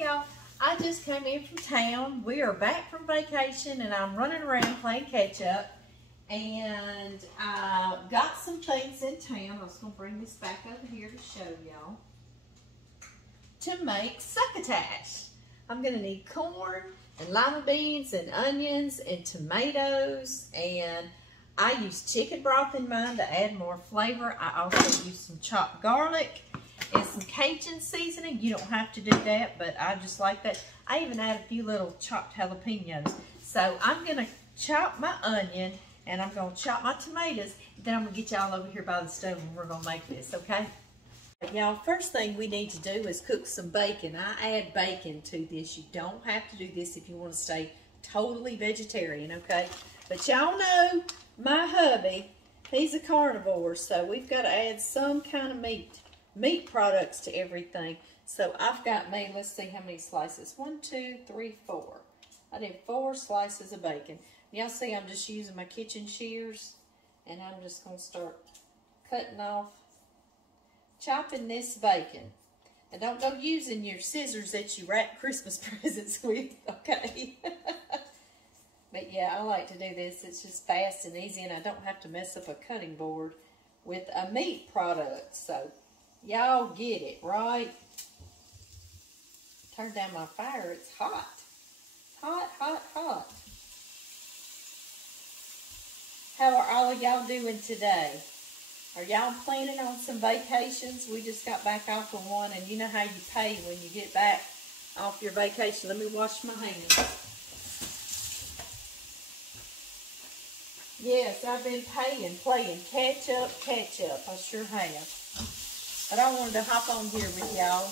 Hey y'all, I just came in from town. We are back from vacation and I'm running around playing catch up. And I got some things in town. I was going to bring this back over here to show y'all. To make succotash. I'm going to need corn and lima beans and onions and tomatoes. And I use chicken broth in mine to add more flavor. I also use some chopped garlic and some Cajun seasoning. You don't have to do that, but I just like that. I even add a few little chopped jalapenos. So I'm going to chop my onion and I'm going to chop my tomatoes. Then I'm going to get y'all over here by the stove and we're going to make this, okay? Y'all, first thing we need to do is cook some bacon. I add bacon to this. You don't have to do this if you want to stay totally vegetarian, okay? But y'all know my hubby, he's a carnivore, so we've got to add some kind of meat products to everything. So I've got me, let's see how many slices. 1, 2, 3, 4. I did 4 slices of bacon. Y'all see I'm just using my kitchen shears and I'm just going to start cutting off, chopping this bacon. And don't go using your scissors that you wrap Christmas presents with, okay? But yeah, I like to do this. It's just fast and easy and I don't have to mess up a cutting board with a meat product. So y'all get it, right? Turn down my fire. It's hot. Hot, hot, hot. How are all of y'all doing today? Are y'all planning on some vacations? We just got back off of one, and you know how you pay when you get back off your vacation. Let me wash my hands. Yes, I've been playing catch up. I sure have. But I wanted to hop on here with y'all.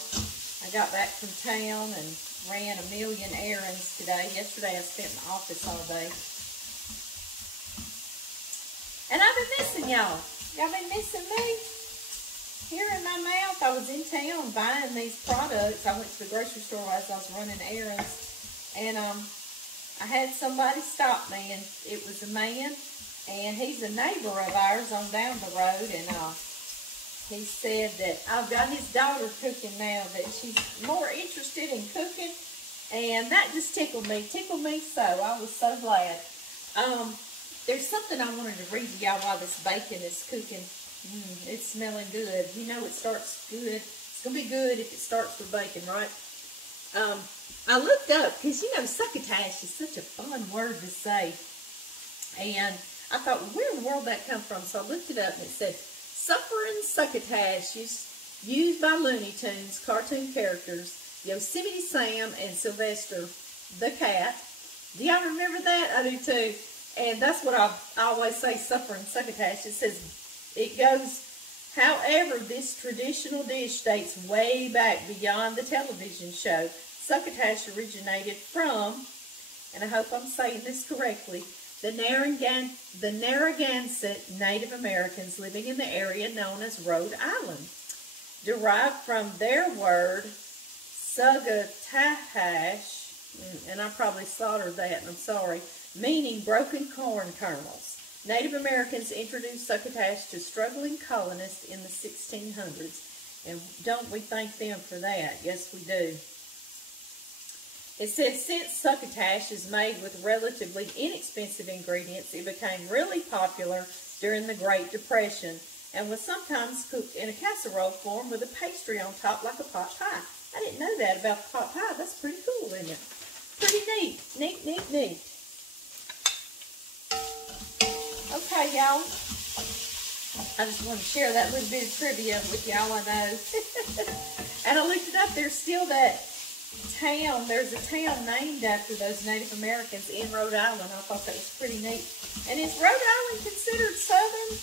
I got back from town and ran a million errands today. Yesterday I spent in the office all day. And I've been missing y'all. Y'all been missing me? Here in my mouth, I was in town buying these products. I went to the grocery store as I was running errands. And I had somebody stop me, and it was a man. And he's a neighbor of ours on down the road. And he said that I've got his daughter cooking now, that she's more interested in cooking. And that just tickled me so. I was so glad. There's something I wanted to read to y'all while this bacon is cooking. It's smelling good. You know it starts good. It's going to be good if it starts with bacon, right? I looked up, because you know succotash is such a fun word to say. And I thought, well, where in the world did that come from? So I looked it up and it said, suffering succotash used by Looney Tunes cartoon characters, Yosemite Sam and Sylvester the cat. Do y'all remember that? I do too. And that's what I always say, suffering succotash. It says, it goes, however, this traditional dish dates way back beyond the television show. Succotash originated from, and I hope I'm saying this correctly, the Narragansett Native Americans living in the area known as Rhode Island. Derived from their word, Succotash, and I probably slaughtered that, and I'm sorry, meaning broken corn kernels. Native Americans introduced succotash to struggling colonists in the 1600s. And don't we thank them for that? Yes, we do. It says, since succotash is made with relatively inexpensive ingredients, it became really popular during the Great Depression and was sometimes cooked in a casserole form with a pastry on top like a pot pie. I didn't know that about the pot pie. That's pretty cool, isn't it? Pretty neat. Neat. Okay, y'all. I just want to share that little bit of trivia with y'all, I know. And I looked it up. There's still that town. There's a town named after those Native Americans in Rhode Island. I thought that was pretty neat. And is Rhode Island considered southern?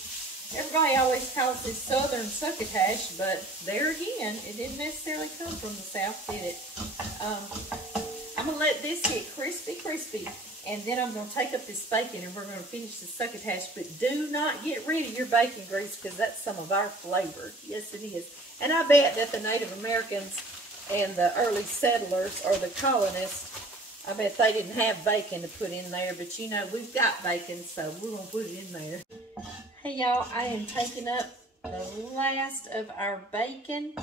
Everybody always calls it southern succotash, but there again, it didn't necessarily come from the south, did it? I'm going to let this get crispy. And then I'm going to take up this bacon and we're going to finish the succotash. But do not get rid of your bacon grease because that's some of our flavor. Yes, it is. And I bet that the Native Americans and the early settlers or the colonists, I bet they didn't have bacon to put in there. But, you know, we've got bacon, so we're going to put it in there. Hey, y'all, I am taking up the last of our bacon.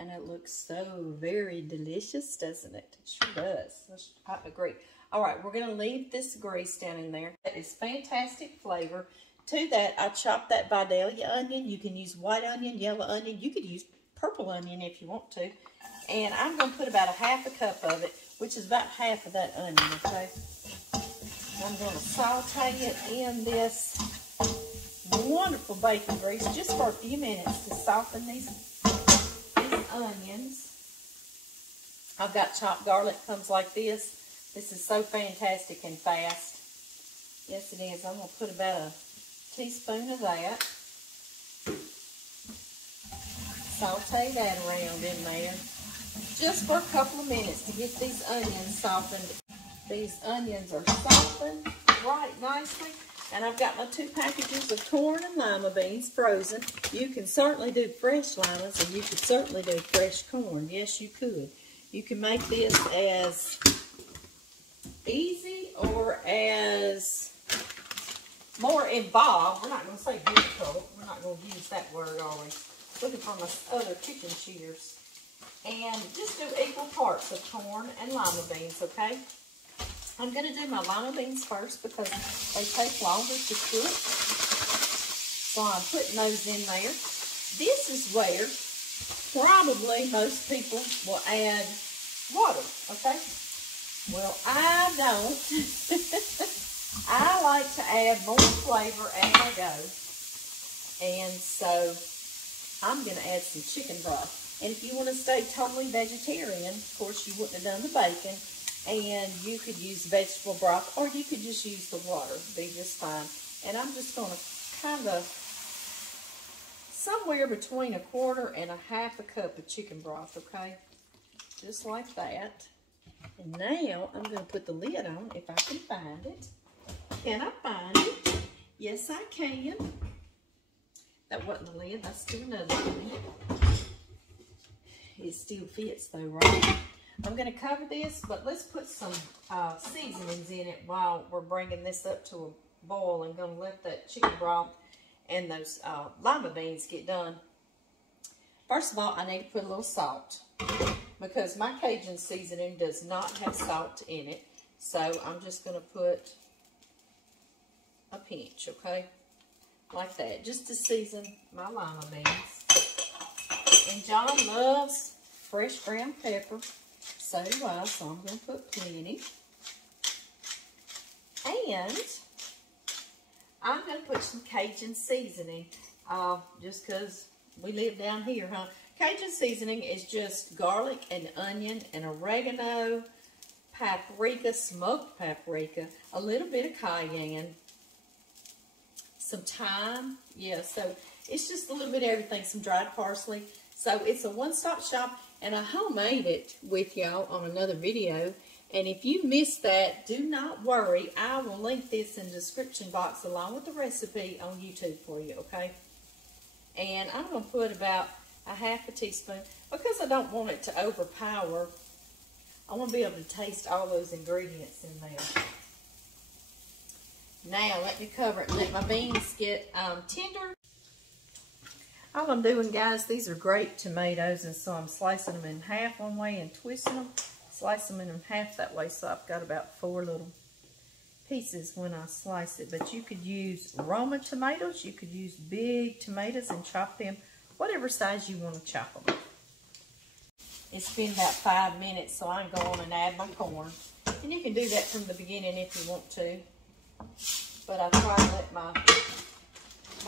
And it looks so very delicious, doesn't it? It sure does. I agree. All right, we're gonna leave this grease down in there. That is fantastic flavor. To that, I chopped that Vidalia onion. You can use white onion, yellow onion. You could use purple onion if you want to. And I'm gonna put about a half a cup of it, which is about half of that onion, okay? I'm gonna saute it in this wonderful bacon grease just for a few minutes to soften these onions. I've got chopped garlic, comes like this. This is so fantastic and fast. Yes, it is. I'm going to put about a teaspoon of that. Saute that around in there just for a couple of minutes to get these onions softened. These onions are softened right nicely. And I've got my 2 packages of corn and lima beans frozen. You can certainly do fresh limas, and you could certainly do fresh corn. Yes, you could. You can make this as easy or as more involved. We're not going to say difficult. We're not going to use that word, are we? Looking for my other kitchen shears. And just do equal parts of corn and lima beans, okay? I'm going to do my lima beans first because they take longer to cook. So I'm putting those in there. This is where probably most people will add water, okay? Well, I don't. I like to add more flavor as I go. And so I'm going to add some chicken broth. And if you want to stay totally vegetarian, of course you wouldn't have done the bacon. And you could use vegetable broth, or you could just use the water. Be just fine. And I'm just going to kind of somewhere between 1/4 and 1/2 cup of chicken broth, okay? Just like that. And now I'm going to put the lid on if I can find it. Can I find it? Yes, I can. That wasn't the lid. That's still another thing. It still fits though, right? I'm going to cover this, but let's put some seasonings in it while we're bringing this up to a boil. I'm going to let that chicken broth and those lima beans get done. First of all, I need to put a little salt because my Cajun seasoning does not have salt in it. So I'm just going to put a pinch, okay? Like that, just to season my lima beans. And John loves fresh ground pepper. So do I, so I'm going to put plenty. And I'm going to put some Cajun seasoning, just because we live down here, huh? Cajun seasoning is just garlic and onion and oregano, paprika, smoked paprika, a little bit of cayenne, some thyme. Yeah, so it's just a little bit of everything, some dried parsley. So it's a one-stop shop. And I homemade it with y'all on another video. And if you missed that, do not worry. I will link this in the description box along with the recipe on YouTube for you, okay? And I'm going to put about 1/2 teaspoon because I don't want it to overpower. I want to be able to taste all those ingredients in there. Now, let me cover it and let my beans get tender. All I'm doing, guys, these are grape tomatoes, and so I'm slicing them in half one way and twisting them, slicing them in half that way, so I've got about 4 little pieces when I slice it. But you could use Roma tomatoes, you could use big tomatoes and chop them whatever size you want to chop them. It's been about 5 minutes, so I can go on and add my corn. And you can do that from the beginning if you want to. But I try to let my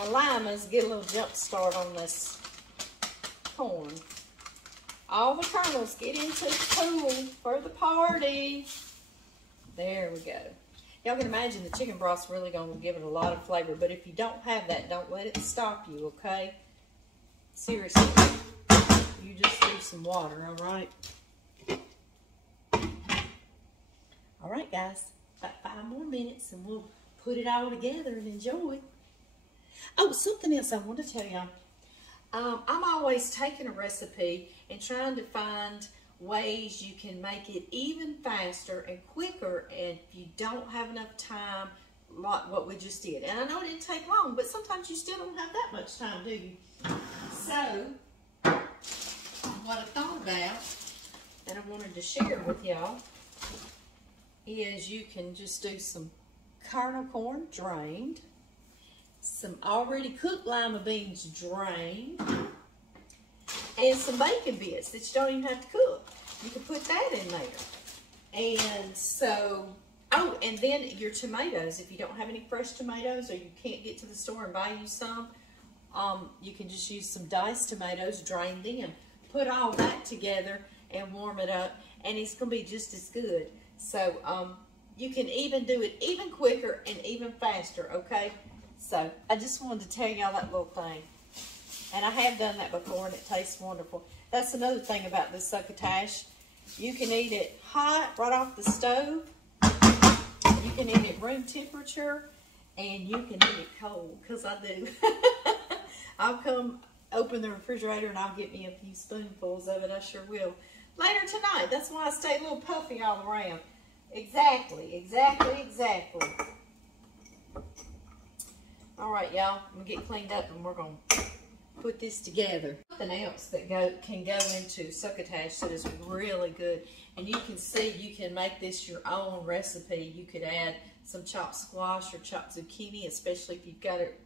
limas get a little jump start on this corn. All the kernels get into the pool for the party. There we go. Y'all can imagine the chicken broth's really going to give it a lot of flavor, but if you don't have that, don't let it stop you, okay? Seriously. You just do some water, all right? All right, guys. About 5 more minutes and we'll put it all together and enjoy. Oh, something else I want to tell y'all. I'm always taking a recipe and trying to find ways you can make it even faster and quicker if you don't have enough time, like what we just did. And I know it didn't take long, but sometimes you still don't have that much time, do you? So, what I thought about and I wanted to share with y'all is you can just do some kernel corn drained, some already cooked lima beans drained, and some bacon bits that you don't even have to cook. You can put that in there. And so, oh, and then your tomatoes, if you don't have any fresh tomatoes or you can't get to the store and buy you some, you can just use some diced tomatoes, drain them, put all that together and warm it up, and it's gonna be just as good. So you can even do it even quicker and even faster, okay? So I just wanted to tell y'all that little thing. And I have done that before and it tastes wonderful. That's another thing about this succotash. You can eat it hot right off the stove. You can eat it room temperature, and you can eat it cold, because I do. I'll come open the refrigerator and I'll get me a few spoonfuls of it. I sure will. Later tonight. That's why I stay a little puffy all around. Exactly, exactly, exactly. All right, y'all. I'm going to get cleaned up and we're going to put this together. Something else that can go into succotash that is really good. And you can see you can make this your own recipe. You could add some chopped squash or chopped zucchini, especially if you've got it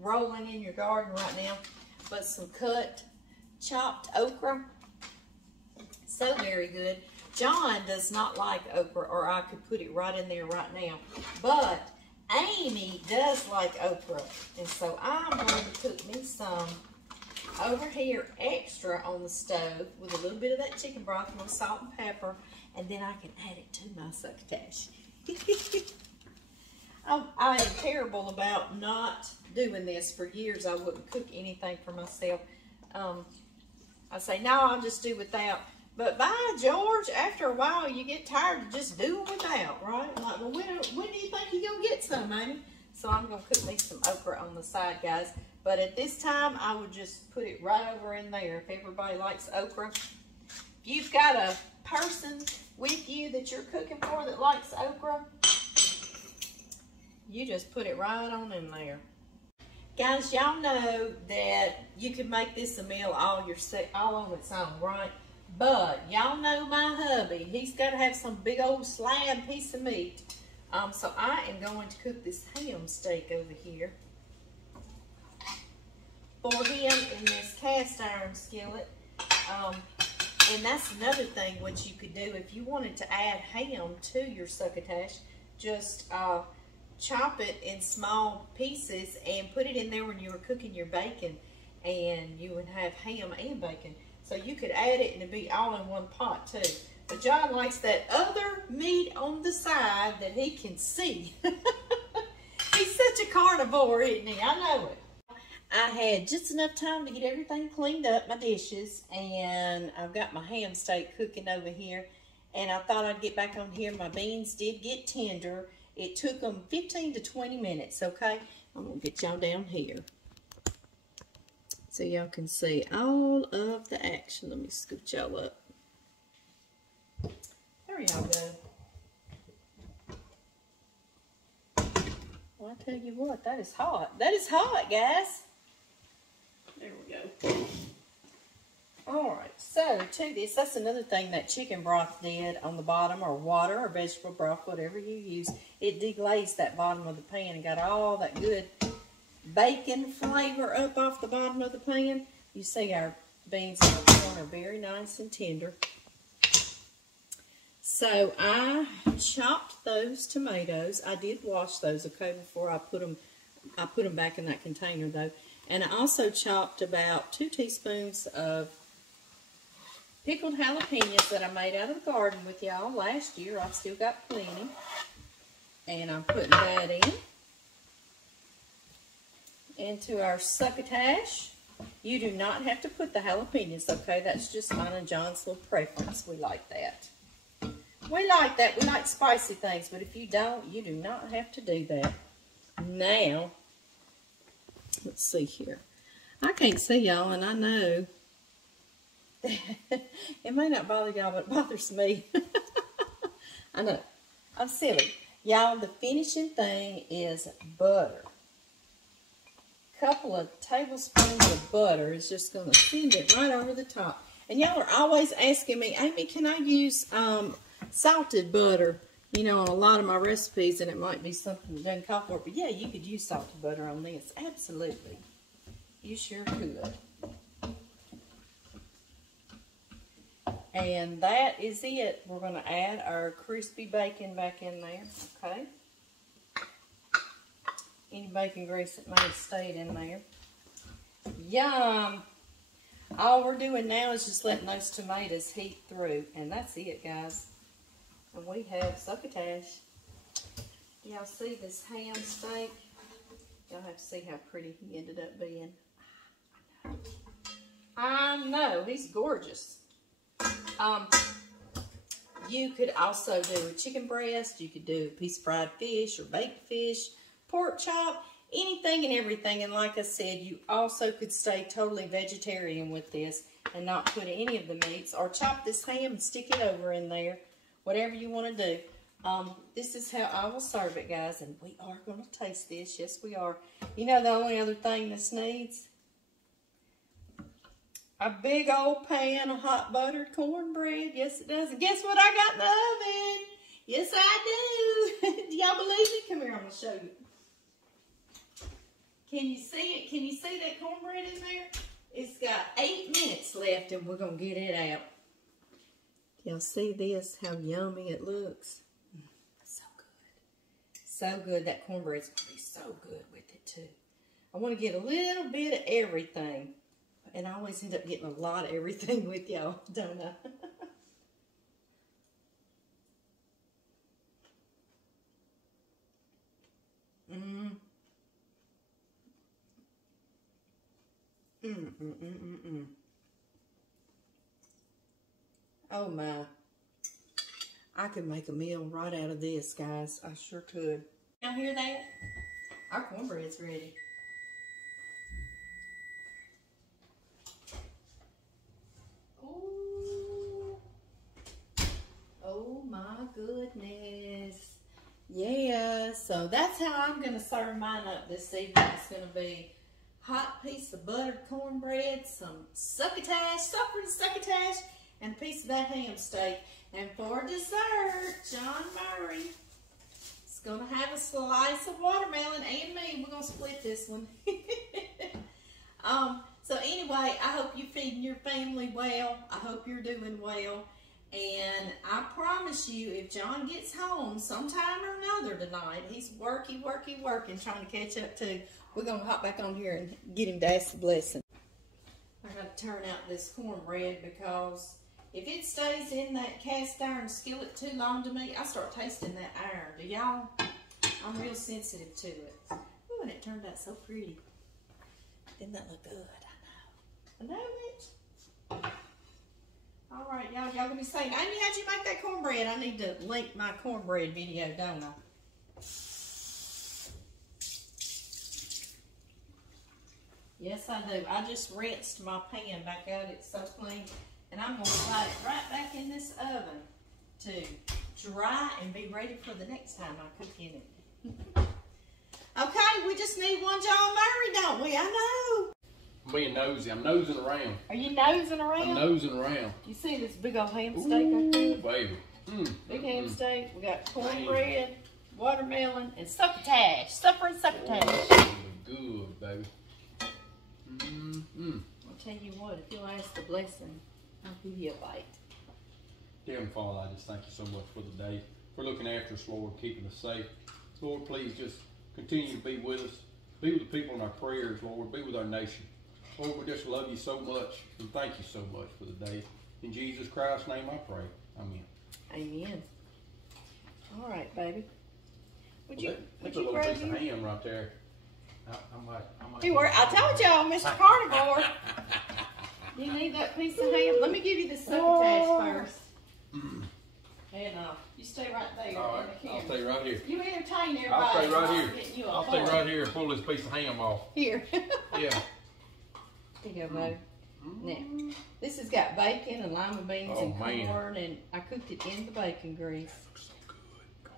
rolling in your garden right now. But some chopped okra. So very good. John does not like okra, or I could put it right in there right now. But Amy does like okra. And so I'm going to cook me some over here extra on the stove with a little bit of that chicken broth, a little salt and pepper, and then I can add it to my succotash. I am terrible about not doing this. For years I wouldn't cook anything for myself. I say, no, I'll just do without. But by George, after a while, you get tired of just doing without, right? Like, well, when do you think you're going to get some, Amy? So I'm going to cook me some okra on the side, guys. But at this time, I would just put it right over in there if everybody likes okra. If you've got a person with you that you're cooking for that likes okra, you just put it right on in there. Guys, y'all know that you can make this a meal all on its own, right? But y'all know my hubby. He's got to have some big old slab piece of meat. So I am going to cook this ham steak over here for him in this cast iron skillet. And that's another thing what you could do if you wanted to add ham to your succotash. Just chop it in small pieces and put it in there when you were cooking your bacon, and you would have ham and bacon. So you could add it and it'd be all in one pot too. But John likes that other meat on the side that he can see. He's such a carnivore, isn't he? I know it. I had just enough time to get everything cleaned up, my dishes, and I've got my ham steak cooking over here. And I thought I'd get back on here. My beans did get tender. It took them 15 to 20 minutes, okay? I'm going to get y'all down here so y'all can see all of the action. Let me scoot y'all up. There y'all go. Well, I tell you what, that is hot. That is hot, guys. There we go. Alright, so to this, that's another thing that chicken broth did on the bottom, or water or vegetable broth, whatever you use. It deglazed that bottom of the pan and got all that good bacon flavor up off the bottom of the pan. You see our beans and our corn are very nice and tender. So I chopped those tomatoes. I did wash those, okay, before I put them back in that container though. And I also chopped about 2 teaspoons of pickled jalapenos that I made out of the garden with y'all last year. I've still got plenty. And I'm putting that into our succotash. You do not have to put the jalapenos, okay? That's just mine and John's little preference. We like that. We like that. We like spicy things, but if you don't, you do not have to do that. Now, let's see here. I can't see y'all, and I know it may not bother y'all, but it bothers me. I know. I'm silly. Y'all, the finishing thing is butter. A couple of tablespoons of butter is just going to send it right over the top. And y'all are always asking me, Amy, can I use salted butter, you know, on a lot of my recipes, and it might be something that doesn't call for it. But yeah, you could use salted butter on this. Absolutely. You sure could. And that is it. We're going to add our crispy bacon back in there, okay? Any bacon grease that may have stayed in there. Yum! All we're doing now is just letting those tomatoes heat through. And that's it, guys. And we have succotash. Y'all see this ham steak? Y'all have to see how pretty he ended up being. I know, he's gorgeous. You could also do a chicken breast. You could do a piece of fried fish or baked fish, pork chop, anything and everything. And like I said, you also could stay totally vegetarian with this and not put any of the meats, or chop this ham and stick it over in there, whatever you want to do. This is how I will serve it, guys, and we are going to taste this. Yes, we are. You know the only other thing this needs? A big old pan of hot buttered cornbread. Yes, it does. And guess what I got in the oven? Yes, I do. Do y'all believe me? Come here, I'm going to show you. Can you see it? Can you see that cornbread in there? It's got 8 minutes left, and we're going to get it out. Y'all see this? How yummy it looks. So good. So good. That cornbread's going to be so good with it, too. I want to get a little bit of everything. And I always end up getting a lot of everything with y'all, don't I? Oh my. I could make a meal right out of this, guys. I sure could. Y'all hear that? Our cornbread's ready. Oh my goodness. Yeah, so that's how I'm going to serve mine up this evening. It's going to be hot piece of buttered cornbread, some succotash, suffering succotash, and a piece of that ham steak. And for dessert, John Murray is going to have a slice of watermelon, and me. We're going to split this one. So anyway, I hope you're feeding your family well. I hope you're doing well. And I promise you, if John gets home sometime or another tonight, he's working, trying to catch up too. We're going to hop back on here and get him to ask the blessing. I got to turn out this cornbread because if it stays in that cast iron skillet too long to me, I start tasting that iron. Do y'all? I'm real sensitive to it. Ooh, and it turned out so pretty. Didn't that look good? I know it. All right, y'all gonna be saying, Amy, how'd you make that cornbread? I need to link my cornbread video, don't I? Yes, I do. I just rinsed my pan back out. It's so clean. And I'm gonna slide it right back in this oven to dry and be ready for the next time I cook in it. Okay, we just need one John Murray, don't we? I know. I'm being nosy. I'm nosing around. Are you nosing around? I'm nosing around. You see this big old ham steak I cooked? Baby. Big ham steak. We got cornbread, watermelon, and succotash. Suffering succotash. Good, baby. I'll tell you what, if you'll ask the blessing, I'll give you a bite. Dear Father, I just thank you so much for the day, for looking after us, Lord, keeping us safe. Lord, please just continue to be with us. Be with the people in our prayers, Lord. Be with our nation. Lord, we just love you so much, and thank you so much for the day. In Jesus Christ's name I pray. Amen. Amen. All right, baby. Would That's a little piece of ham right there. I might I told y'all, Mr. Carnivore. You need that piece of ham. Let me give you the succotash first. And you stay right there. All right, I'll stay right here. You entertain everybody. I'll stay right here. I'll stay right here and pull this piece of ham off. Here. Yeah. Here you go, babe. Now, this has got bacon and lima beans and corn, and I cooked it in the bacon grease. Looks so good. God,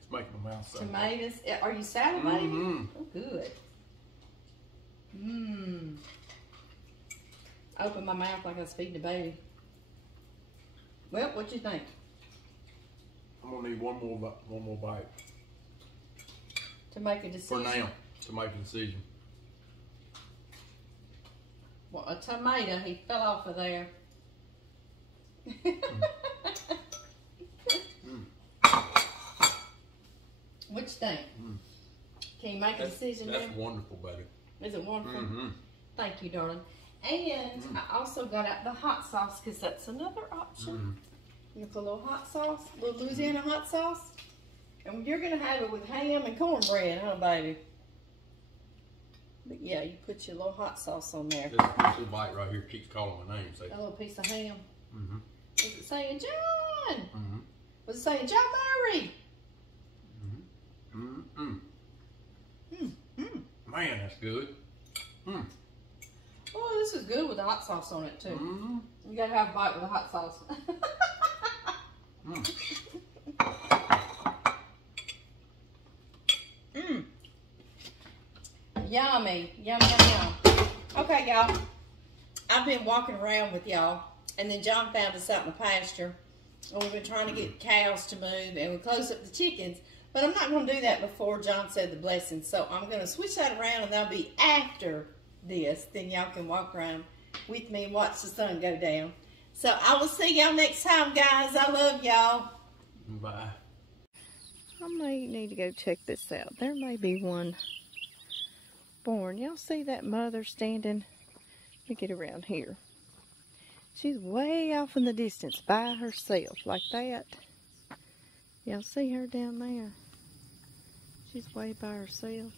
it's making my mouth so tomatoes. Are you salivating? Oh, good. Open my mouth like I was feeding a baby. Well, what you think? I'm gonna need one more bite. To make a decision? For now, to make a decision. Well, a tomato, he fell off of there. What you think? Can you make a decision now? That's wonderful, baby. Is it wonderful? Thank you, darling. And I also got out the hot sauce because that's another option. You put a little hot sauce, a little Louisiana hot sauce. And you're going to have it with ham and cornbread, huh, baby? But yeah, you put your little hot sauce on there. This little bite right here keeps calling my name. A little piece of ham. Mm-hmm. Was it saying John? Mm-hmm. Was it saying John Murray? Mm-hmm. Man, that's good. Oh, this is good with the hot sauce on it too. You gotta have a bite with the hot sauce. Yummy, yum, yum, yum. Okay, y'all. I've been walking around with y'all, and then John found us out in the pasture, and we've been trying to get cows to move, and we closed up the chickens. But I'm not going to do that before John said the blessing, so I'm going to switch that around, and that'll be after this. Then y'all can walk around with me and watch the sun go down. So I will see y'all next time, guys. I love y'all. Bye. I may need to go check this out. There may be one born. Y'all see that mother standing? Let me get around here. She's way off in the distance by herself like that. Y'all see her down there? She's way by herself.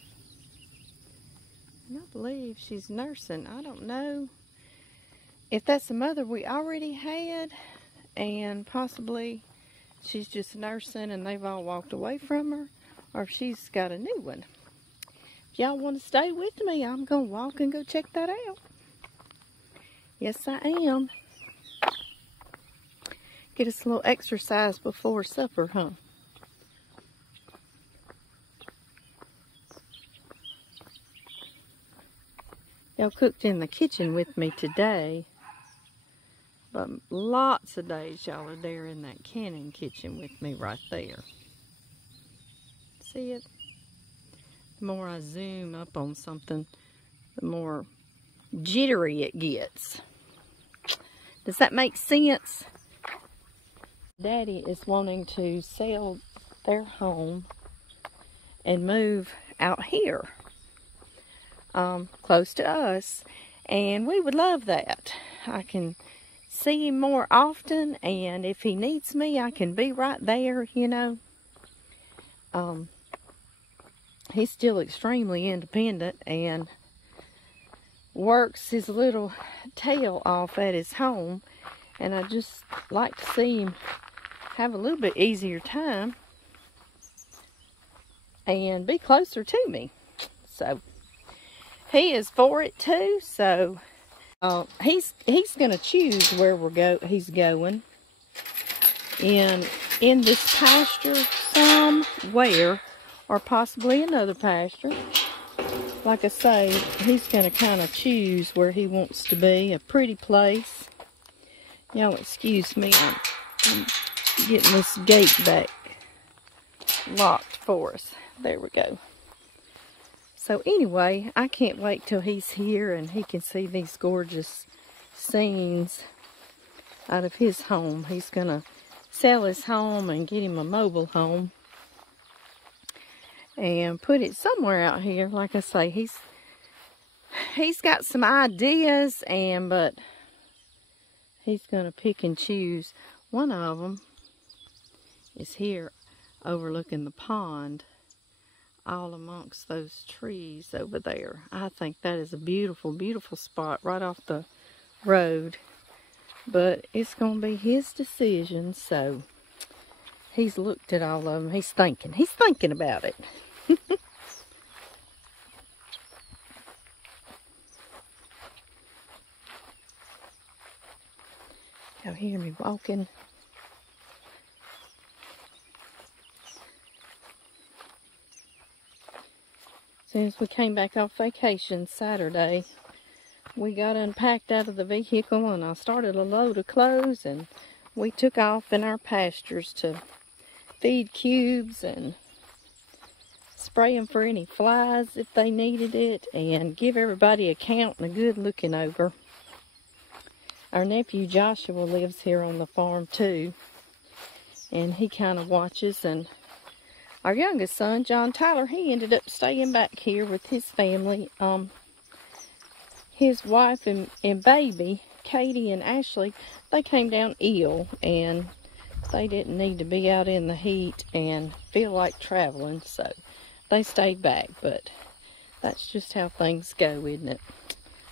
And I believe she's nursing. I don't know if that's the mother we already had and possibly she's just nursing and they've all walked away from her, or if she's got a new one. If y'all want to stay with me, I'm going to walk and go check that out. Yes, I am. Get us a little exercise before supper, huh? Y'all cooked in the kitchen with me today, but lots of days y'all are there in that canning kitchen with me right there. See it? The more I zoom up on something, the more jittery it gets. Does that make sense? Daddy is wanting to sell their home and move out here, close to us, and we would love that. I can see him more often, and if he needs me, I can be right there, you know. He's still extremely independent and works his little tail off at his home, and I just like to see him have a little bit easier time and be closer to me. So he is for it too. So he's gonna choose where he's going in this pasture somewhere, or possibly another pasture. Like I say, he's gonna kind of choose where he wants to be. A pretty place. Y'all excuse me, I'm getting this gate back locked for us. There we go. So anyway, I can't wait till he's here and he can see these gorgeous scenes out of his home. He's gonna sell his home and get him a mobile home and put it somewhere out here. Like I say, he's got some ideas, but he's gonna pick and choose. One of them is here overlooking the pond, all amongst those trees over there. I think that is a beautiful, beautiful spot right off the road. But it's going to be his decision, so he's looked at all of them. He's thinking about it. Y'all hear me walking? As soon as we came back off vacation Saturday, we got unpacked out of the vehicle and I started a load of clothes and we took off in our pastures to feed cubes and spray them for any flies if they needed it, and give everybody a count and a good looking over. Our nephew Joshua lives here on the farm too, and he kind of watches. And our youngest son, John Tyler, he ended up staying back here with his family. His wife and baby, Katie and Ashley, they came down ill, and they didn't need to be out in the heat and feel like traveling, so they stayed back. But that's just how things go, isn't it?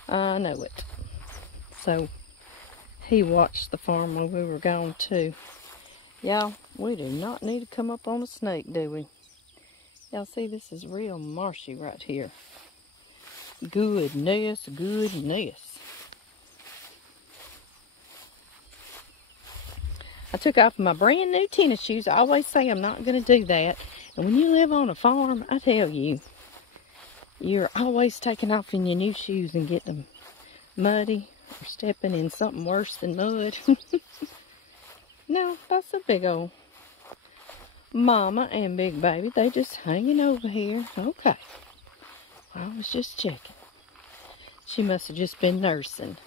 I know it. So he watched the farm while we were gone too. Y'all, we do not need to come up on a snake, do we? Y'all see, this is real marshy right here. Goodness, goodness. I took off my brand new tennis shoes. I always say I'm not going to do that. And when you live on a farm, I tell you, you're always taking off in your new shoes and getting them muddy or stepping in something worse than mud. No, that's a big old mama and big baby. They just hanging over here. Okay. I was just checking. She must have just been nursing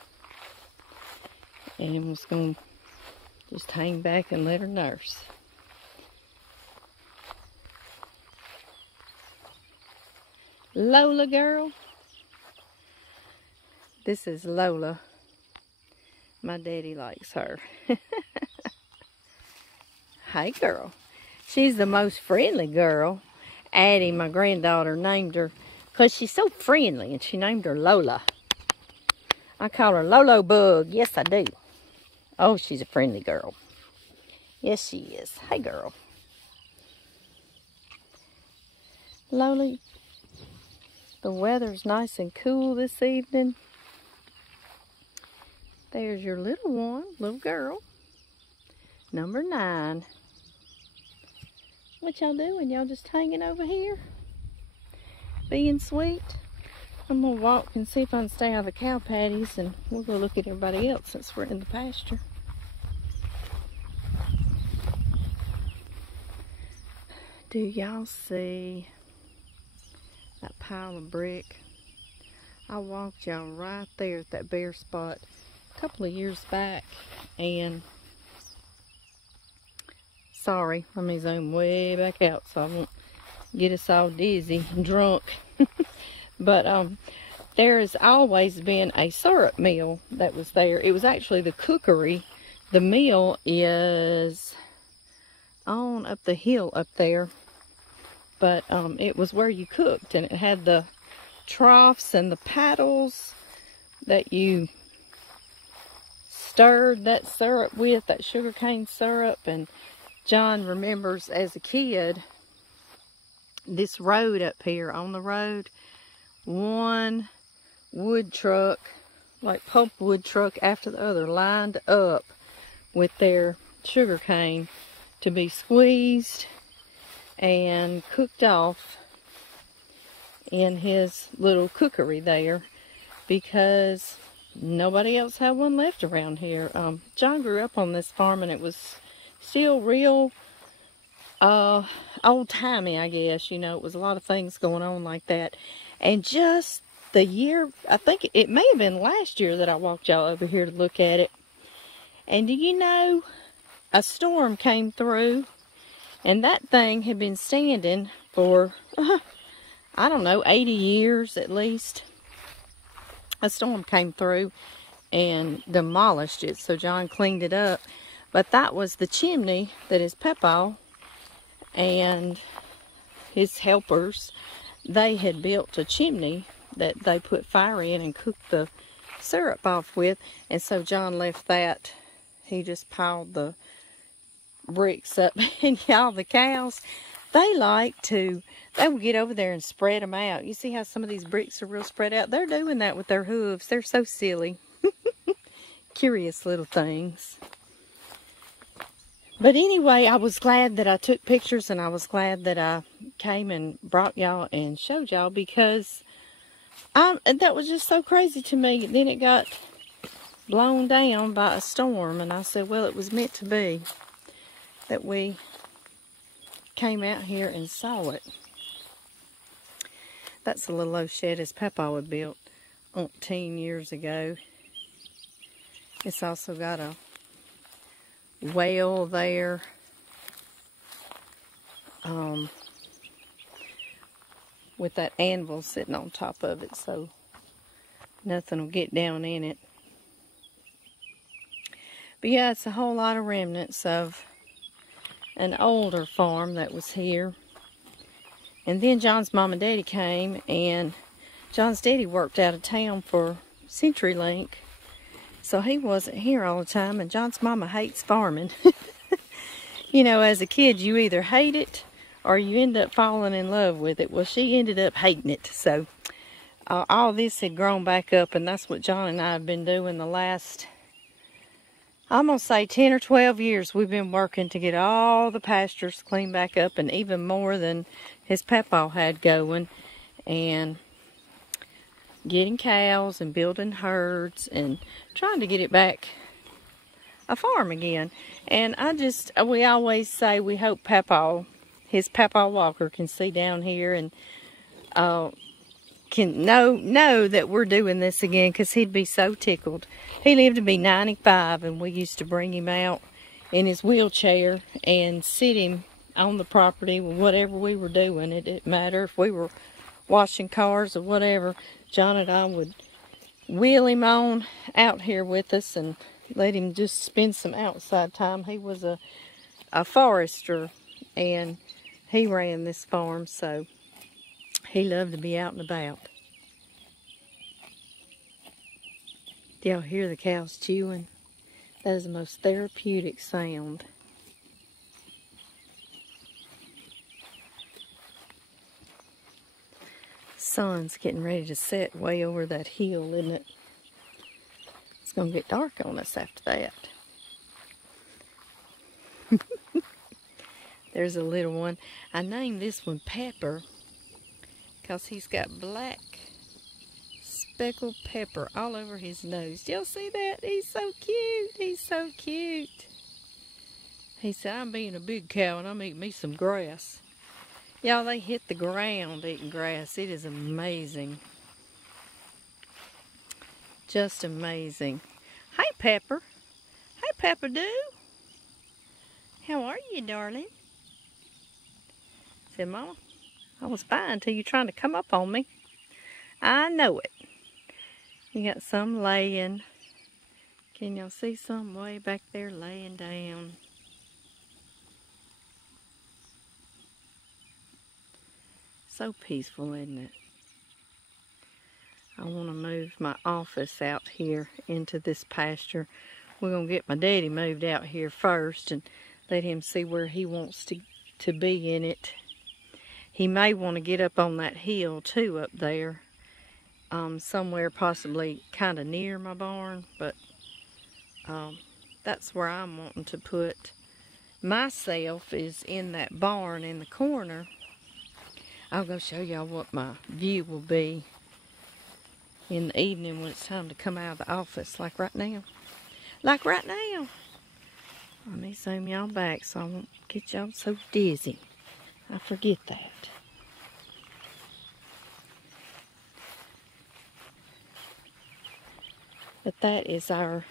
and was going to just hang back and let her nurse. Lola girl. This is Lola. My daddy likes her. Hey girl. She's the most friendly girl. Addie, my granddaughter, named her because she's so friendly, and she named her Lola. I call her Lolo Bug. Yes, I do. Oh, she's a friendly girl. Yes, she is. Hey girl. Lola, the weather's nice and cool this evening. There's your little one, little girl. Number 9. What y'all doing? Y'all just hanging over here? Being sweet? I'm going to walk and see if I can stay out of the cow patties, and we'll go look at everybody else since we're in the pasture. Do y'all see that pile of brick? I walked y'all right there at that bare spot a couple of years back, and sorry, let me zoom way back out so I won't get us all dizzy and drunk. But there has always been a syrup mill that was there. It was actually the cookery. The mill is on up the hill up there, but it was where you cooked, and it had the troughs and the paddles that you stirred that syrup with, that sugarcane syrup. And John remembers as a kid this road up here. On the road, one wood truck, like pulp wood truck after the other, lined up with their sugarcane to be squeezed and cooked off in his little cookery there, because nobody else had one left around here. John grew up on this farm, and it was still real old-timey, I guess. You know, it was a lot of things going on like that. And just the year, I think it may have been last year that I walked y'all over here to look at it. And do you know, a storm came through, and that thing had been standing for, I don't know, 80 years at least. A storm came through and demolished it, so John cleaned it up. But that was the chimney that his papa and his helpers, they had built a chimney that they put fire in and cooked the syrup off with. And so John left that. He just piled the bricks up. And y'all, the cows, they will get over there and spread them out. You see how some of these bricks are real spread out? They're doing that with their hooves. They're so silly. Curious little things. But anyway, I was glad that I took pictures, and I was glad that I came and brought y'all and showed y'all, because that was just so crazy to me. Then it got blown down by a storm. And I said, well, it was meant to be that we came out here and saw it. That's a little old shed his papa had built 10 years ago. It's also got a well there. With that anvil sitting on top of it, so nothing will get down in it. But yeah, it's a whole lot of remnants of an older farm that was here. And then John's mom and daddy came, and John's daddy worked out of town for CenturyLink, so he wasn't here all the time. And John's mama hates farming. You know, as a kid, you either hate it or you end up falling in love with it. Well, she ended up hating it. So all this had grown back up, and that's what John and I have been doing the last, I'm going to say 10 or 12 years. We've been working to get all the pastures cleaned back up, and even more than his papa had going, and getting cows and building herds and trying to get it back a farm again. And we always say we hope his Papa Walker can see down here and can know that we're doing this again, because he'd be so tickled. He lived to be 95, and we used to bring him out in his wheelchair and sit him on the property with whatever we were doing. It didn't matter if we were washing cars or whatever. John and I would wheel him on out here with us and let him just spend some outside time. He was a forester, and he ran this farm, so he loved to be out and about. Do y'all hear the cows chewing? That is the most therapeutic sound. Sun's getting ready to set way over that hill, isn't it? It's going to get dark on us after that. There's a little one. I named this one Pepper because he's got black speckled pepper all over his nose. Y'all see that? He's so cute. He's so cute. He said, I'm being a big cow and I'm eating me some grass. Y'all, they hit the ground eating grass. It is amazing. Just amazing. Hey, Pepper. Hey, Pepper Doo. How are you, darling? Said, Mama, I was fine until you're trying to come up on me. I know it. You got some laying. Can y'all see some way back there laying down? So peaceful, isn't it? I want to move my office out here into this pasture. We're going to get my daddy moved out here first and let him see where he wants to be in it. He may want to get up on that hill too up there. Somewhere possibly kind of near my barn. But that's where I'm wanting to put myself, is in that barn in the corner. I'll go show y'all what my view will be in the evening when it's time to come out of the office, like right now. Like right now. Let me zoom y'all back so I won't get y'all so dizzy. I forget that. But that is our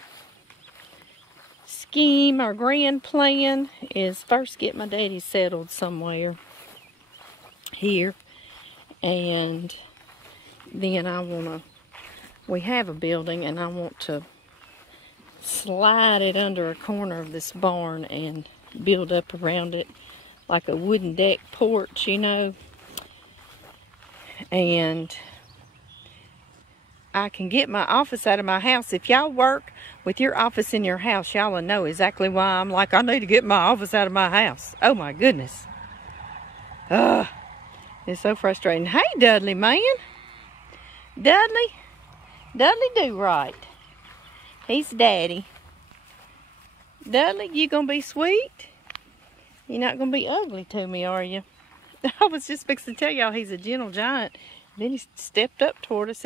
scheme, our grand plan, is first get my daddy settled somewhere here, and then we have a building and I want to slide it under a corner of this barn and build up around it like a wooden deck porch, you know, and I can get my office out of my house. If y'all work with your office in your house, y'all will know exactly why I'm like, I need to get my office out of my house. Oh my goodness. Ugh. It's so frustrating. Hey, Dudley, man. Dudley do right. He's daddy. Dudley, you gonna be sweet? You're not gonna be ugly to me, are you? I was just fixing to tell y'all he's a gentle giant. Then he stepped up toward us.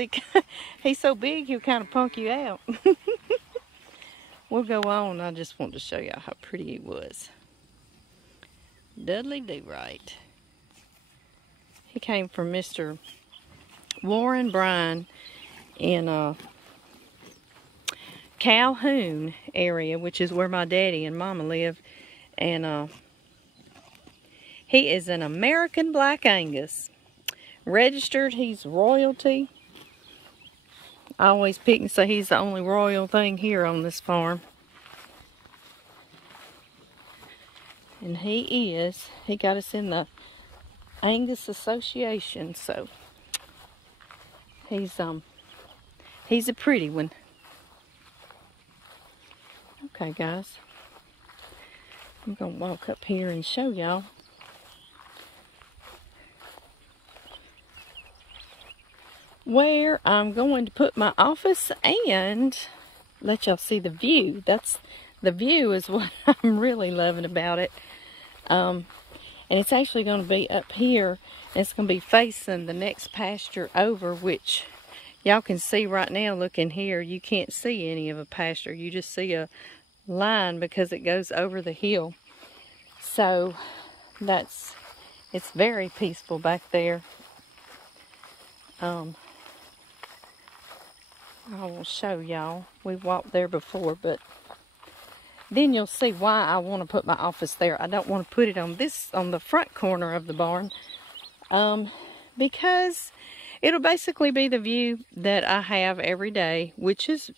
He's so big, he'll kind of punk you out. we'll go on. I just want to show y'all how pretty he was. Dudley Do-Right. He came from Mr. Warren Bryan in Calhoun area, which is where my daddy and mama live. And he is an American Black Angus. Registered, he's royalty. I always pick and say he's the only royal thing here on this farm. And he got us in the Angus Association, so he's a pretty one. Okay, guys, I'm gonna walk up here and show y'all where I'm going to put my office and let y'all see the view. The view is what I'm really loving about it. And it's actually going to be up here. And it's going to be facing the next pasture over, which y'all can see right now. Looking here, you can't see any of a pasture. You just see a line because it goes over the hill. So it's very peaceful back there. I will show y'all. We've walked there before, but then you'll see why I want to put my office there. I don't want to put it on the front corner of the barn, because it'll basically be the view that I have every day, which is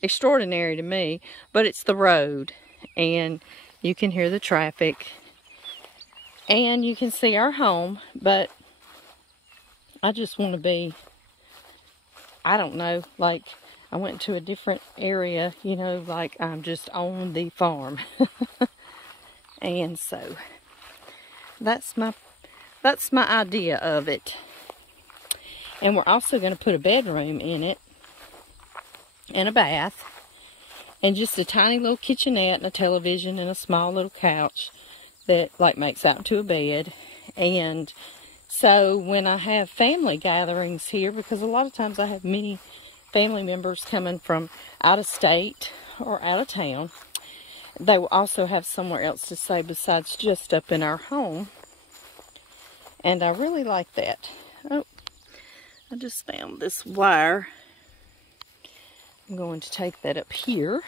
extraordinary to me, but it's the road, and you can hear the traffic, and you can see our home, but I just want to be, I don't know, like I went to a different area, you know, like I'm just on the farm. And so that's my idea of it. And we're also going to put a bedroom in it and a bath and just a tiny little kitchenette and a television and a small little couch that like makes out to a bed. And so when I have family gatherings here, because a lot of times I have many family members coming from out of state or out of town, they will also have somewhere else to stay besides just up in our home. And I really like that. Oh, I just found this wire. I'm going to take that up here.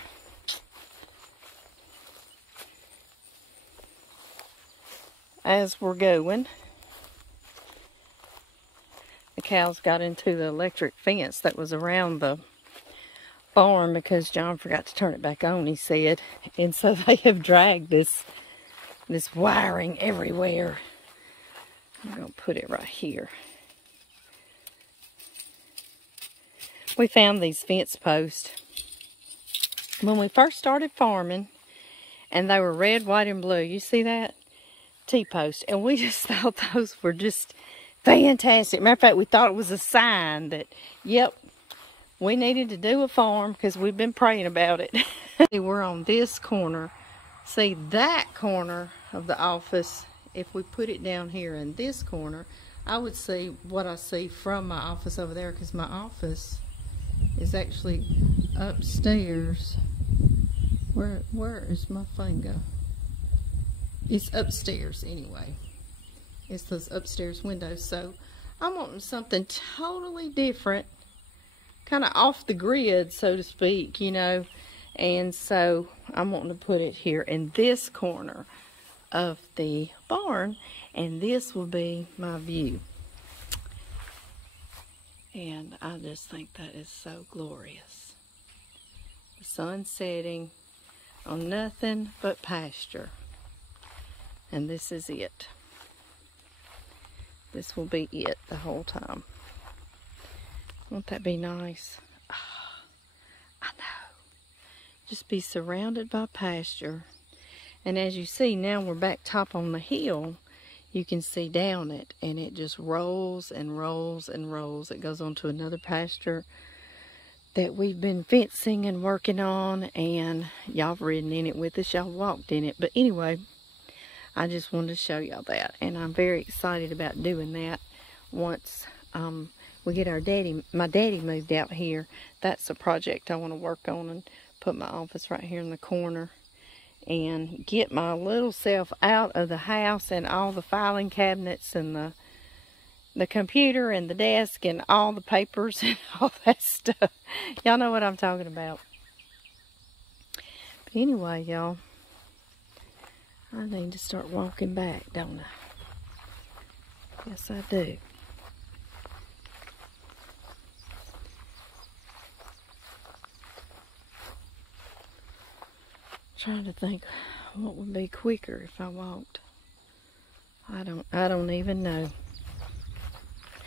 As we're going. The cows got into the electric fence that was around the farm because John forgot to turn it back on, he said. And so they have dragged this wiring everywhere. I'm going to put it right here. We found these fence posts when we first started farming, and they were red, white, and blue. You see that? T-post. And we just thought those were just fantastic. Matter of fact, we thought it was a sign that, yep, we needed to do a farm because we've been praying about it. We're on this corner. See, that corner of the office, if we put it down here in this corner, I would see what I see from my office over there, because my office is actually upstairs. Where is my finger? It's upstairs anyway. It's those upstairs windows. So I'm wanting something totally different, kind of off the grid, so to speak, you know. And so I'm wanting to put it here in this corner of the barn, and this will be my view. And I just think that is so glorious. The sun setting on nothing but pasture. And this is it. This will be it the whole time. Won't that be nice? Oh, I know. Just be surrounded by pasture. And as you see, now we're back top on the hill. You can see down it, and it just rolls and rolls and rolls. It goes on to another pasture that we've been fencing and working on, and y'all have ridden in it with us. Y'all walked in it. But anyway, I just wanted to show y'all that, and I'm very excited about doing that once we get my daddy moved out here. That's a project I want to work on and put my office right here in the corner and get my little self out of the house and all the filing cabinets and the computer and the desk and all the papers and all that stuff. Y'all know what I'm talking about. But anyway, y'all, I need to start walking back, don't I? Yes, I do. Trying to think what would be quicker if I walked. I don't even know.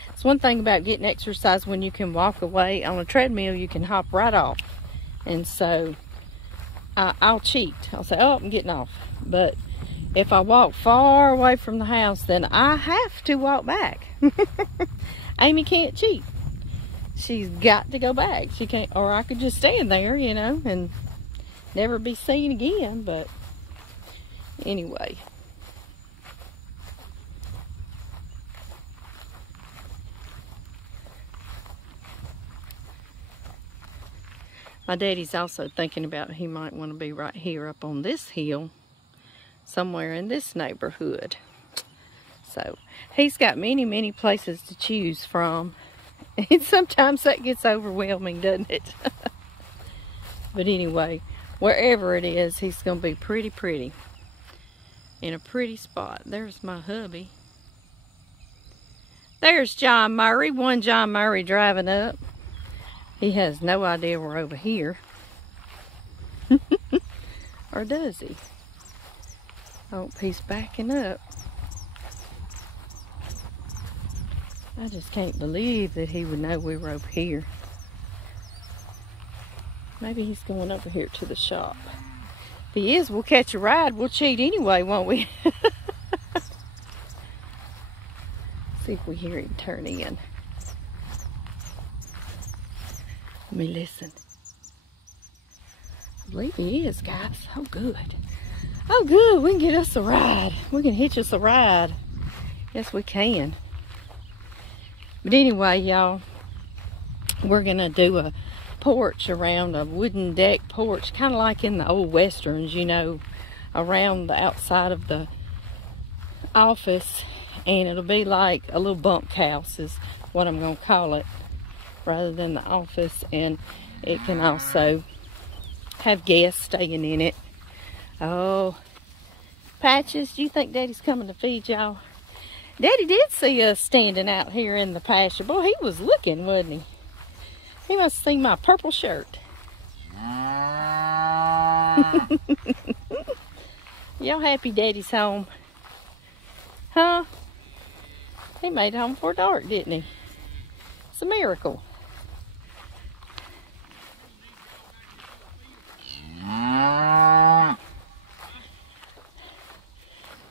It's one thing about getting exercise when you can walk away. On a treadmill, you can hop right off. And so I'll cheat. I'll say, oh, I'm getting off. But if I walk far away from the house, then I have to walk back. Amy can't cheat. She's got to go back. She can't, or I could just stand there, you know, and never be seen again. But anyway. My daddy's also thinking about he might want to be right here up on this hill, somewhere in this neighborhood. So he's got many, many places to choose from. And sometimes that gets overwhelming, doesn't it? But anyway, wherever it is, he's going to be pretty, pretty. In a pretty spot. There's my hubby. There's John Murray, one John Murray driving up. He has no idea we're over here. Or does he? Oh, he's backing up. I just can't believe that he would know we were over here. Maybe he's going over here to the shop. If he is, we'll catch a ride. We'll cheat anyway, won't we? See if we hear him turn in. Let me listen. I believe he is, guys. Oh, good. Oh, good. We can get us a ride. We can hitch us a ride. Yes, we can. But anyway, y'all, we're going to do a porch around a wooden deck porch, kind of like in the old westerns, you know, around the outside of the office. And it'll be like a little bunkhouse is what I'm going to call it, rather than the office. And it can also have guests staying in it. Oh, Patches, do you think Daddy's coming to feed y'all? Daddy did see us standing out here in the pasture. Boy, he was looking, wasn't he? He must have seen my purple shirt. Y'all happy Daddy's home? Huh? He made it home before dark, didn't he? It's a miracle.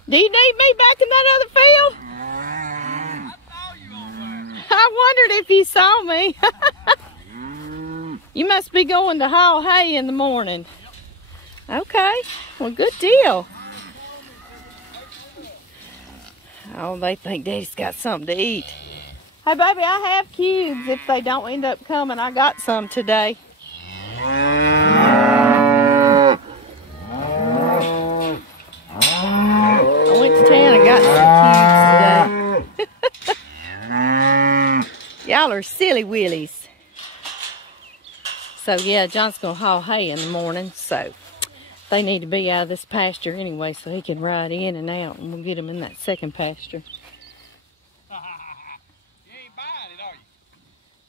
Do you need me back in that other field? I wondered if you saw me. You must be going to haul hay in the morning. Okay, well, good deal. Oh, they think Daddy's got something to eat. Hey, baby, I have cubes. If they don't end up coming, I got some today. I went to town and got some cubes today. Y'all are silly willies. So, yeah, John's going to haul hay in the morning, so they need to be out of this pasture anyway so he can ride in and out, and we'll get him in that second pasture.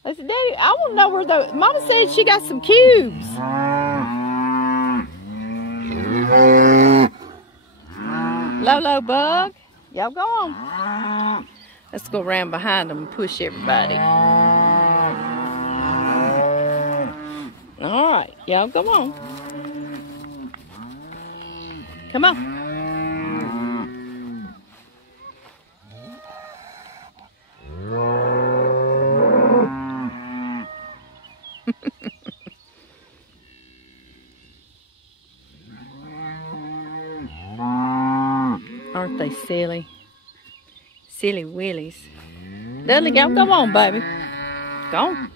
I said, Daddy, I want to know where the... Mama said she got some cubes. Lolo Bug, y'all go on. Let's go around behind them and push everybody. All right, y'all go on. Come on. Aren't they silly? Silly willies. Dudley, go on, baby. Go on.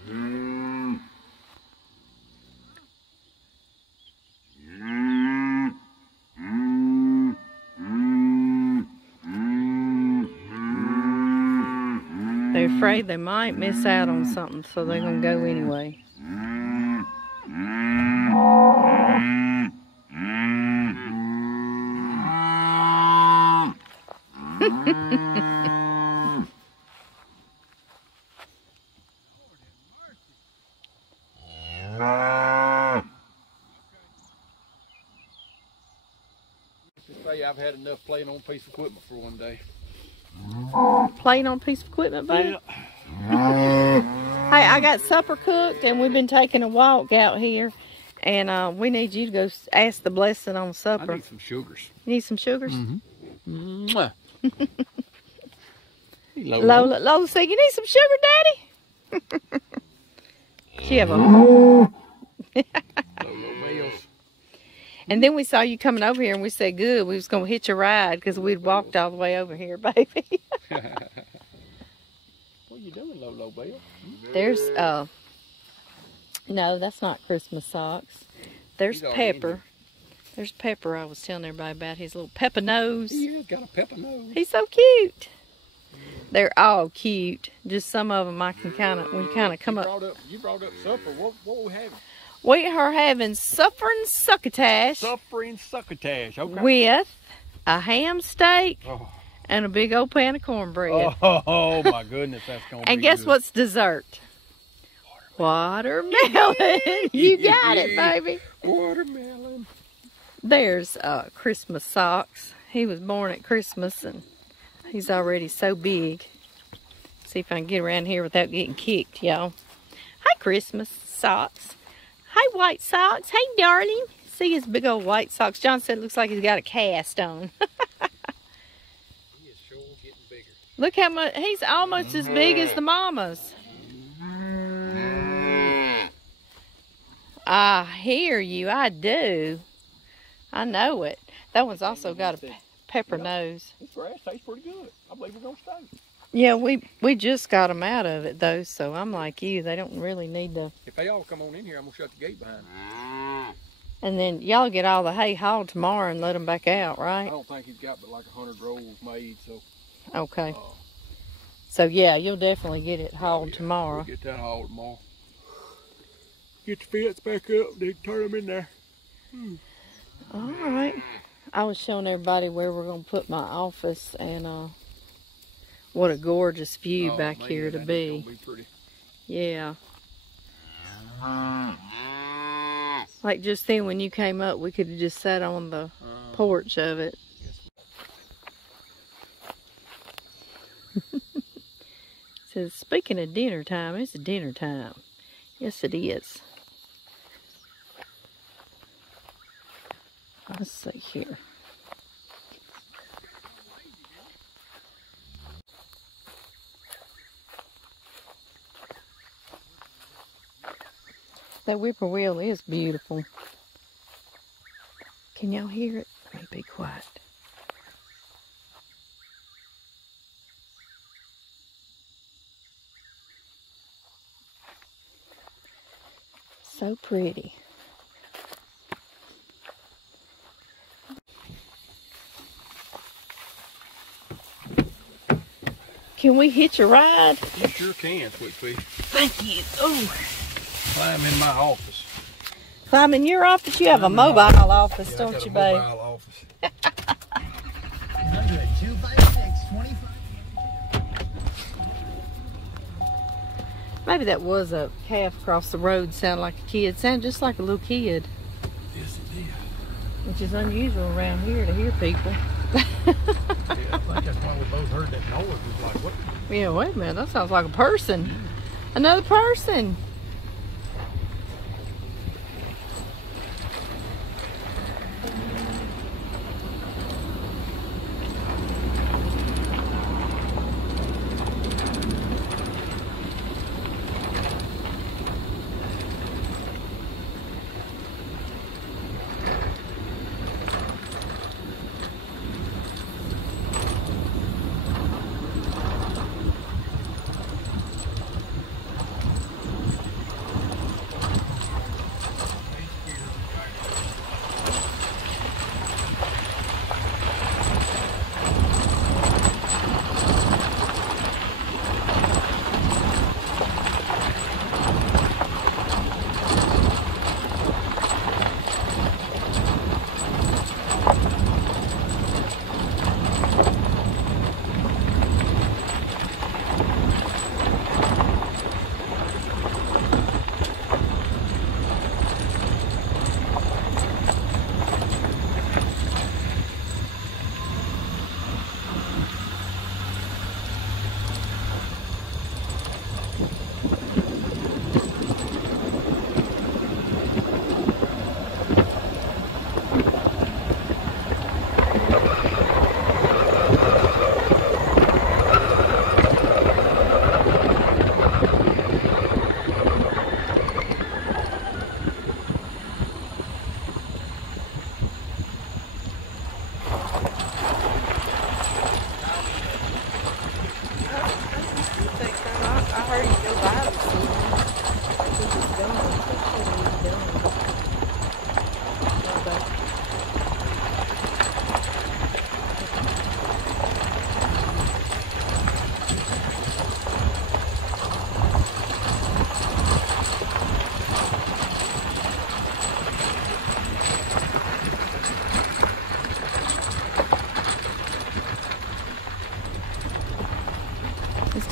They're afraid they might miss out on something, so they're going to go anyway. I've had enough playing on a piece of equipment for one day. Playing on a piece of equipment, baby? Yeah. Hey, I got supper cooked, and we've been taking a walk out here, and we need you to go ask the blessing on supper. I need some sugars. You need some sugars? Mm-hmm. Lola said, "You need some sugar, Daddy?" She have a... And then we saw you coming over here, and we said, good, we was going to hitch a ride because we'd walked all the way over here, baby. What are you doing, Lolo Bell? There's, no, that's not Christmas socks. There's Pepper. There's Pepper. I was telling everybody about his little pepper nose. He's got a pepper nose. He's so cute. They're all cute. Just some of them I can we kind of come up. You brought up supper. What were we having? We are having suffering succotash. Suffering succotash, okay. With a ham steak and a big old pan of cornbread. Oh my goodness, that's going to be And guess good. What's dessert? Watermelon. You got it, baby. Watermelon. There's Christmas socks. He was born at Christmas, and he's already so big. See if I can get around here without getting kicked, y'all. Hi, Christmas socks. Hi, white socks. Hey, darling. See his big old white socks. John said it looks like he's got a cast on. He is sure getting bigger. Look how much, he's almost as big as the mamas. I hear you, I do. I know it. That one's also got a pepper nose. This grass tastes pretty good. I believe we're going to stay. Yeah, we just got them out of it, though, so I'm like you. They don't really need to... If they all come on in here, I'm going to shut the gate behind them. And then y'all get all the hay hauled tomorrow and let them back out, right? I don't think he's got but like 100 rolls made, so... Okay. So, yeah, you'll definitely get it hauled tomorrow. We'll get that hauled tomorrow. Get the fence back up, then turn them in there. All right. I was showing everybody where we're going to put my office, and what a gorgeous view back here to be. Gonna be pretty. Yeah. Like just then when you came up, we could have just sat on the porch of it. Says, speaking of dinner time, it's dinner time. Yes, it is. Let's see here. That whippoorwill is beautiful. Can y'all hear it? Let me be quiet. So pretty. Can we hitch a ride? You sure can, Sweet Pea. Thank you. Oh. I'm in my office. Climb in your office? You have a mobile office, Yeah, don't I got you, a babe? mobile office. 100, 256, 25. Maybe that was a calf across the road. Sounded like a kid. Sounded just like a little kid. Yes, it did. Which is unusual around here to hear people. Yeah, I think that's why we both heard that noise. It was like, what? Yeah, wait a minute. That sounds like a person. Another person.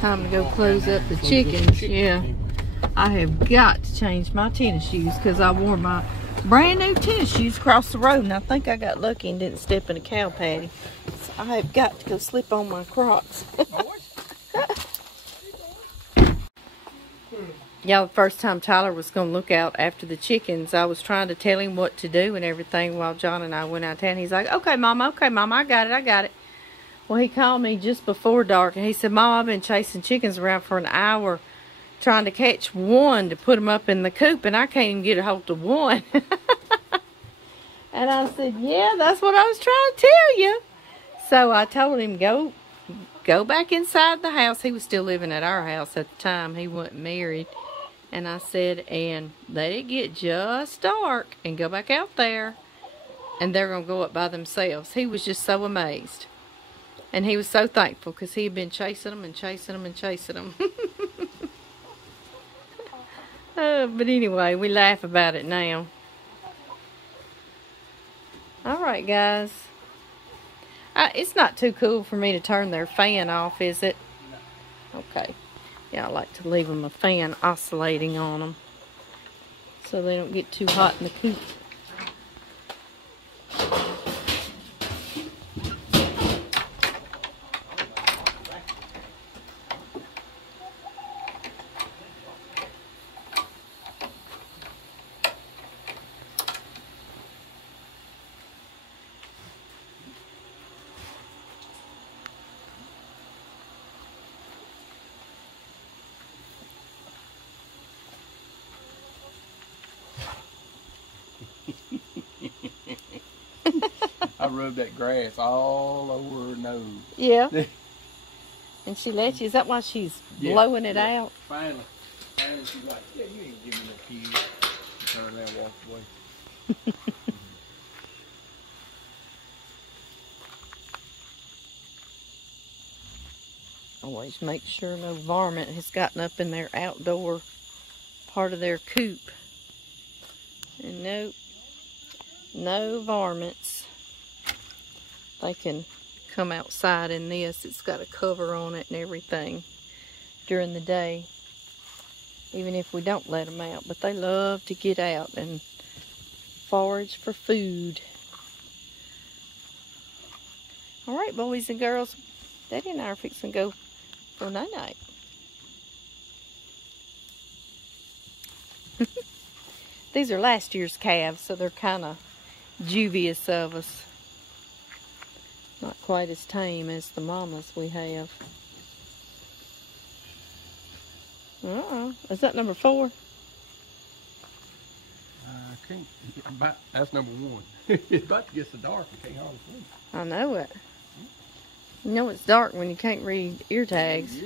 Time to go close up the chickens. Yeah. I have got to change my tennis shoes because I wore my brand new tennis shoes across the road, and I think I got lucky and didn't step in a cow patty. So I have got to go slip on my Crocs. Y'all, the first time Tyler was going to look out after the chickens, I was trying to tell him what to do and everything while John and I went out of town. He's like, okay, Mama, I got it. Well, he called me just before dark, and he said, Mom, I've been chasing chickens around for an hour trying to catch one to put them up in the coop, and I can't even get a hold of one. And I said, yeah, that's what I was trying to tell you. So I told him, go back inside the house. He was still living at our house at the time. He wasn't married. And I said, and let it get just dark and go back out there, and they're going to go up by themselves. He was just so amazed. And he was so thankful because he had been chasing them and chasing them and chasing them. But anyway, we laugh about it now. Alright, guys. It's not too cool for me to turn their fan off, is it? Okay. Yeah, I like to leave them a fan oscillating on them so they don't get too hot in the coop. I rubbed that grass all over her nose. Yeah. And she lets you. Is that why she's blowing it out? Finally she's like, yeah, you ain't giving me no keys. Turn around and walk away. Always make sure no varmint has gotten up in their outdoor part of their coop. And nope, no varmints. They can come outside in this. It's got a cover on it and everything during the day, even if we don't let them out. But they love to get out and forage for food. All right, boys and girls, Daddy and I are fixing to go for night-night. These are last year's calves, so they're kind of juvious of us. Not quite as tame as the mamas we have. Is that number 4? I can't. That's number 1. It's about to get so dark you can't hardly see. I know it. You know it's dark when you can't read ear tags.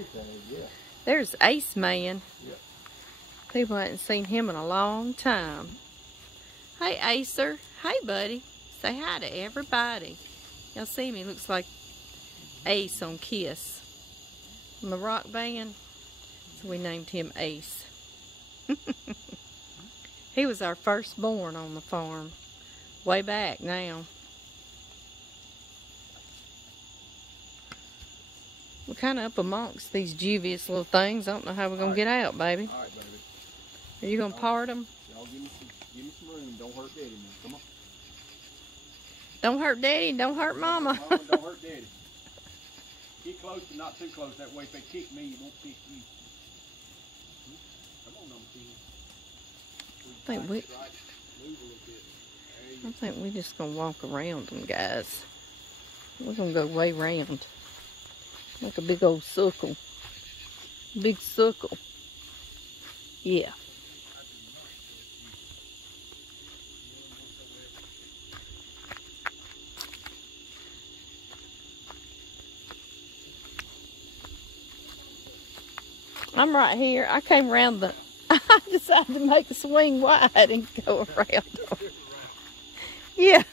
There's Ace Man. Yep. People hadn't seen him in a long time. Hey, Acer. Hey, buddy. Say hi to everybody. Y'all see him? He looks like Ace on Kiss. From the rock band. So we named him Ace. He was our firstborn on the farm. Way back now. We're kind of up amongst these dubious little things. I don't know how we're going to get out, baby. All right, baby. Are you going to part them? Y'all give me some room. Don't hurt Daddy, man. Come on. Don't hurt Daddy, don't hurt Mama. Don't hurt Daddy. Get close, but not too close. That way, if they kick me, you won't kick you. Come on, number 10. I think we're just going to walk around them, guys. We're going to go way round. Like a big old circle. Big circle. Yeah. I'm right here. I came around the... I decided to make a swing wide and go around. Yeah.